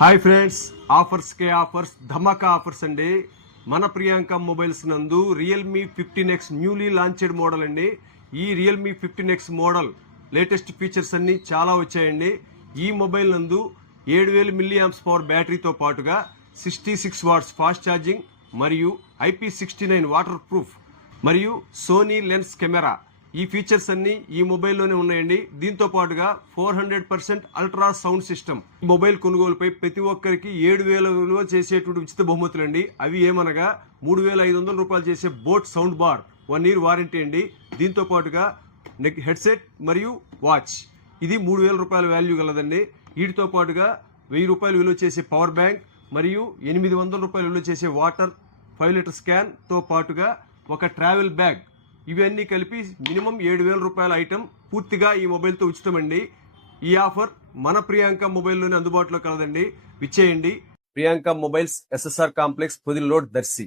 Hi friends, offers ధమాకా offers అండి. మన Priyanka mobiles నందు Realme 15X newly launched model అండి. ఈ Realme 15X model latest features అన్ని చాలా వచ్చాయండి. ఈ మొబైల్ నందు 7000 mAh పవర్ బ్యాటరీతో పాటుగా 66 వాట్స్ ఫాస్ట్ ఛార్జింగ్ మరియు IP69 వాటర్ ప్రూఫ్ మరియు సోనీ లెన్స్ కెమెరా ఈ ఫీచర్స్ అన్ని ఈ మొబైల్లోనే ఉన్నాయండి. దీంతో పాటుగా 400% అల్ట్రా సౌండ్ సిస్టమ్. ఈ మొబైల్ కొనుగోలుపై ప్రతి ఒక్కరికి 7000 విలువ చేసేటువంటి ఉచిత బహుమతులు అండి. అవి ఏమనగా 3500 రూపాయలు చేసే boat sound bar, 1 year warranty అండి. దీంతో పాటుగా హెడ్సెట్ మరియు వాచ్, ఇది 3000 రూపాయల వాల్యూ గలదండి. వీటితో పాటుగా 1000 రూపాయలు విలువ చేసే పవర్ బ్యాంక్ మరియు 800 రూపాయలు విలువ చేసే వాటర్ 5 లీటర్ స్కాన్ తో పాటుగా ఒక ట్రావెల్ బ్యాగ్, ఇవన్నీ కలిపి మినిమం 7000 రూపాయల ఐటమ్ పూర్తిగా ఈ మొబైల్తో ఉచితమండి. ఈ ఆఫర్ మన ప్రియాంక మొబైల్లోనే అందుబాటులో కలదండి. విచ్చేయండి. Priyanka mobiles, SSR complex, Podili road, Darsi.